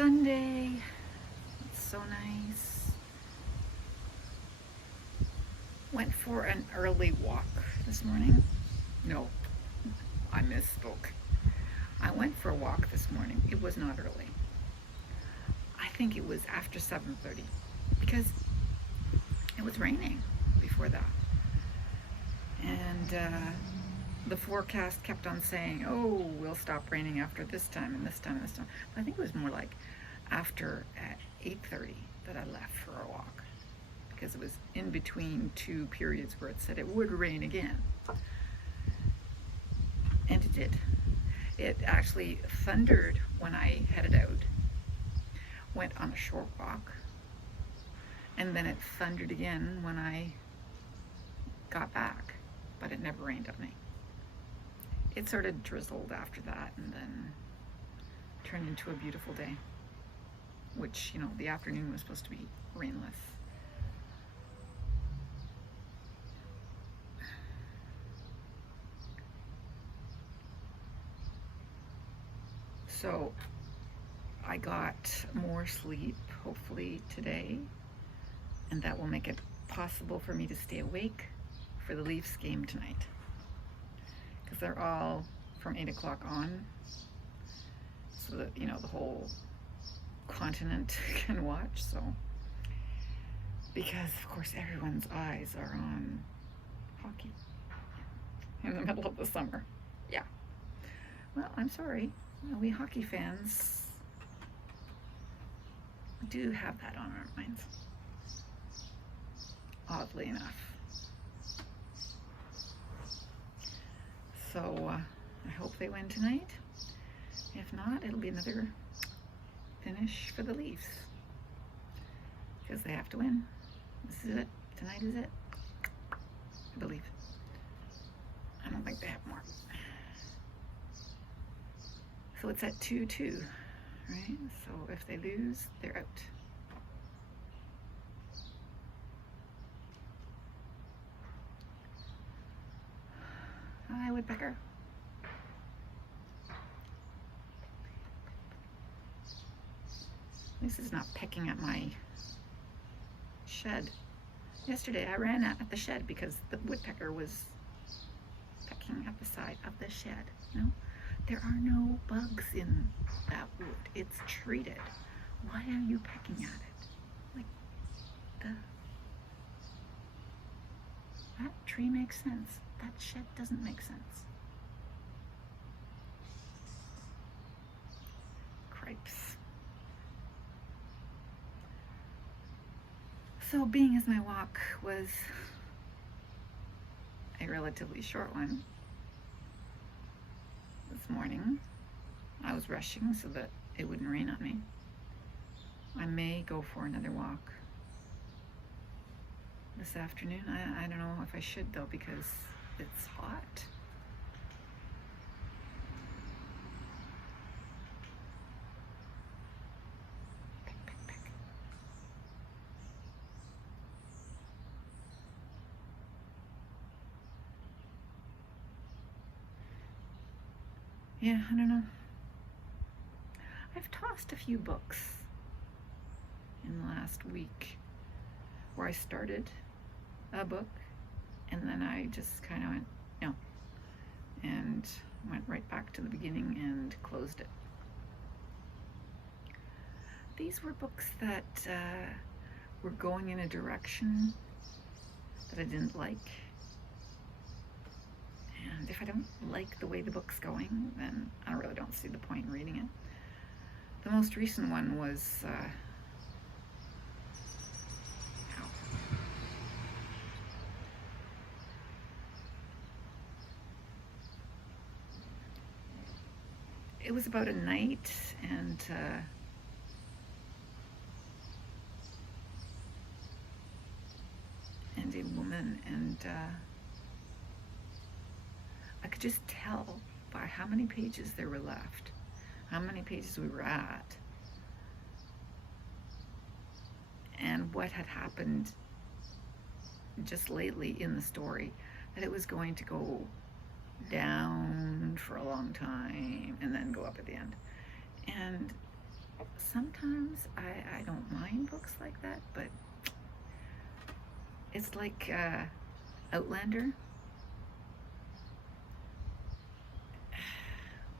Sunday. It's so nice. Went for an early walk this morning. No, I misspoke. I went for a walk this morning. It was not early. I think it was after 7:30 because it was raining before that. And the forecast kept on saying, oh, we'll stop raining after this time and this time and this time. But I think it was more like after at 8:30 that I left for a walk because it was in between two periods where it said it would rain again. And it did. It actually thundered when I headed out, went on a short walk, and then it thundered again when I got back, but it never rained on me. It sort of drizzled after that and then turned into a beautiful day, which, the afternoon was supposed to be rainless. So I got more sleep, hopefully today, and that will make it possible for me to stay awake for the Leafs game tonight. Because they're all from 8 o'clock on, so that, the whole continent can watch. So, because of course everyone's eyes are on hockey in the middle of the summer. Yeah. Well, I'm sorry. We hockey fans do have that on our minds, oddly enough. So I hope they win tonight. If not, it'll be another finish for the Leafs because they have to win. This is it. Tonight is it, I believe. I don't think they have more. So it's at 2-2, right? So if they lose, they're out. Hi, woodpecker. This is not pecking at my shed. Yesterday I ran at the shed because the woodpecker was pecking at the side of the shed, There are no bugs in that wood. It's treated. Why are you pecking at it? That tree makes sense. That shed doesn't make sense. Cripes. So being as my walk was a relatively short one this morning, I was rushing so that it wouldn't rain on me. I may go for another walk this afternoon. I don't know if I should though because it's hot. Peck, peck, peck. Yeah, I don't know. I've tossed a few books in the last week where I started a book and then I just kind of went, no, and went right back to the beginning and closed it. These were books that were going in a direction that I didn't like. And if I don't like the way the book's going, then I really don't see the point in reading it. The most recent one was it was about a knight and a woman, and I could just tell by how many pages there were left, how many pages we were at, and what had happened just lately in the story, that it was going to go down for a long time and then go up at the end. And sometimes I don't mind books like that, but it's like Outlander.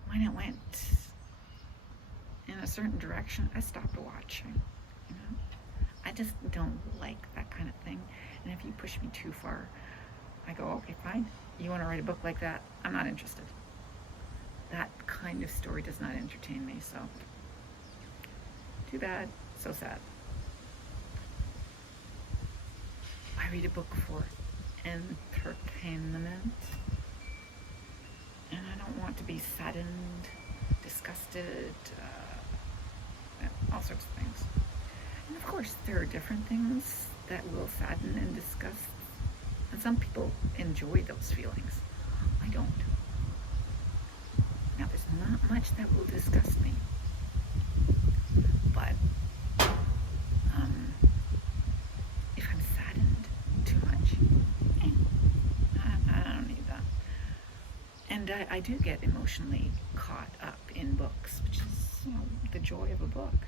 When it went in a certain direction, I stopped watching. You know, I just don't like that kind of thing. And if you push me too far, I go, okay, fine. You want to write a book like that? I'm not interested. That kind of story does not entertain me. So, too bad. So sad. I read a book for entertainment, and I don't want to be saddened, disgusted, all sorts of things. And of course, there are different things that will sadden and disgust, and some people enjoy those feelings. I don't. Now, there's not much that will disgust me, but if I'm saddened too much, I don't need that. And I do get emotionally caught up in books, which is, the joy of a book.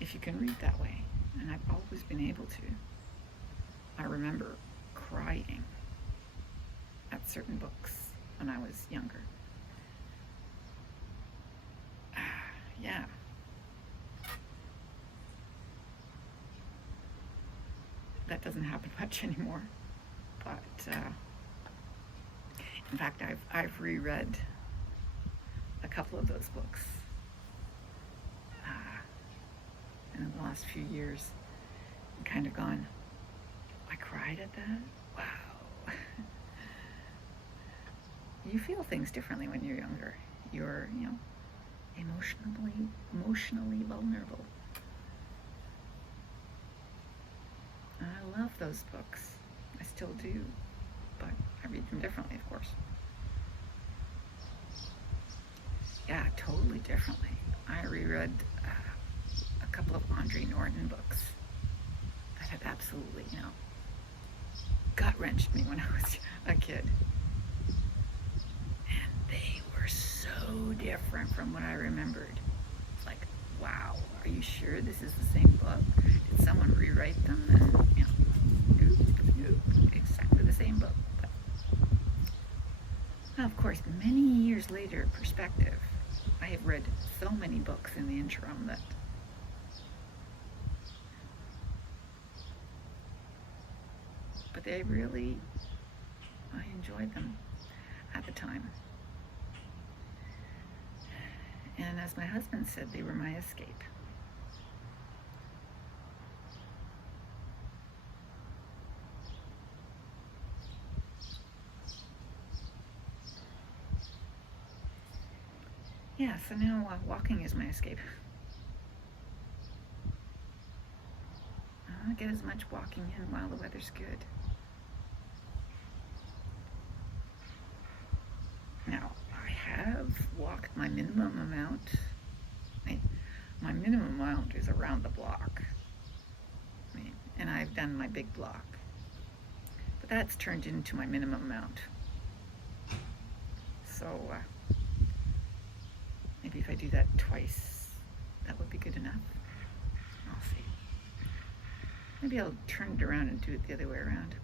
If you can read that way, and I've always been able to. I remember crying at certain books when I was younger. Yeah. That doesn't happen much anymore. But in fact, I've reread a couple of those books in the last few years and kind of gone, I cried at that? Wow. You feel things differently when you're younger. You're, emotionally vulnerable. And I love those books. I still do, but I read them differently, of course. Yeah, totally differently. I reread a couple of Andre Norton books that had absolutely, gut-wrenched me when I was a kid. And they were so different from what I remembered. It's like, wow, are you sure this is the same book? Did someone rewrite them? And, nope, exactly the same book. But now, of course, many years later, perspective, I have read so many books in the interim that but I enjoyed them at the time. And as my husband said, they were my escape. Yeah, so now walking is my escape. I get as much walking in while the weather's good. Now, I have walked my minimum amount. My minimum amount is around the block. And I've done my big block. But that's turned into my minimum amount. So maybe if I do that twice, that would be good enough. I'll see. Maybe I'll turn it around and do it the other way around.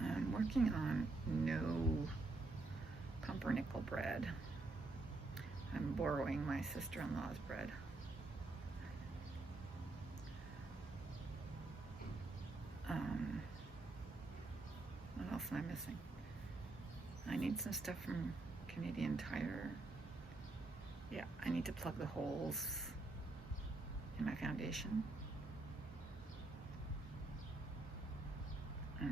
I'm working on no pumpernickel bread. I'm borrowing my sister-in-law's bread. What else am I missing? I need some stuff from Canadian Tire. Yeah, I need to plug the holes in my foundation. Yeah.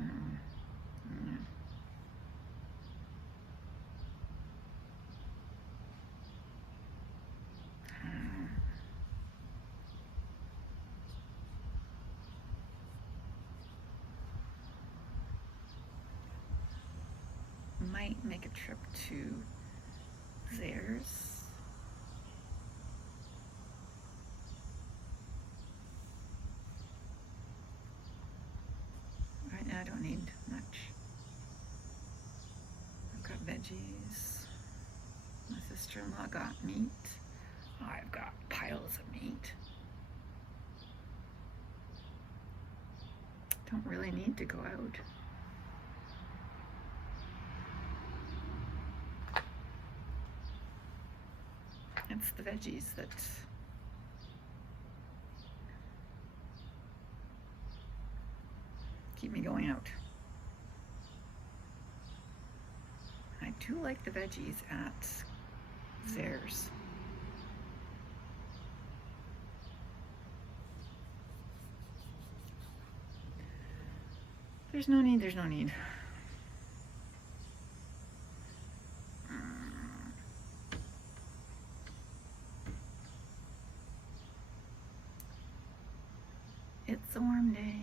Might make a trip to theirs. Right now I don't need much. veggies. My sister-in-law got meat. I've got piles of meat. Don't really need to go out. It's the veggies that keep me going out. I do like the veggies at Zehrs. There's no need, there's no need. It's a warm day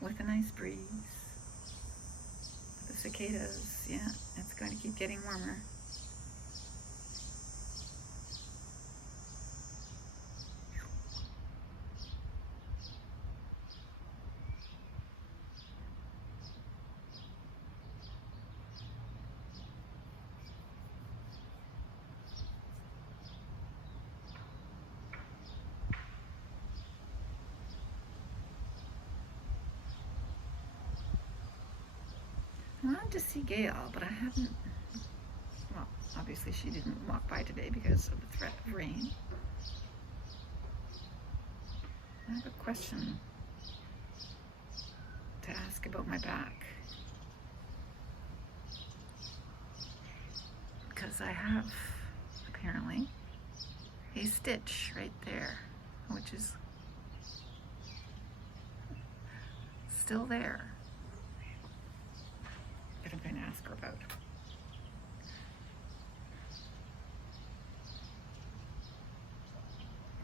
with a nice breeze. The cicadas, yeah, it's going to keep getting warmer. I wanted to see Gail, but I haven't, well, obviously she didn't walk by today because of the threat of rain. I have a question to ask about my back. Because I have, apparently, a stitch right there, which is still there. That I'm going to ask her about.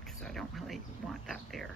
Because I don't really want that there.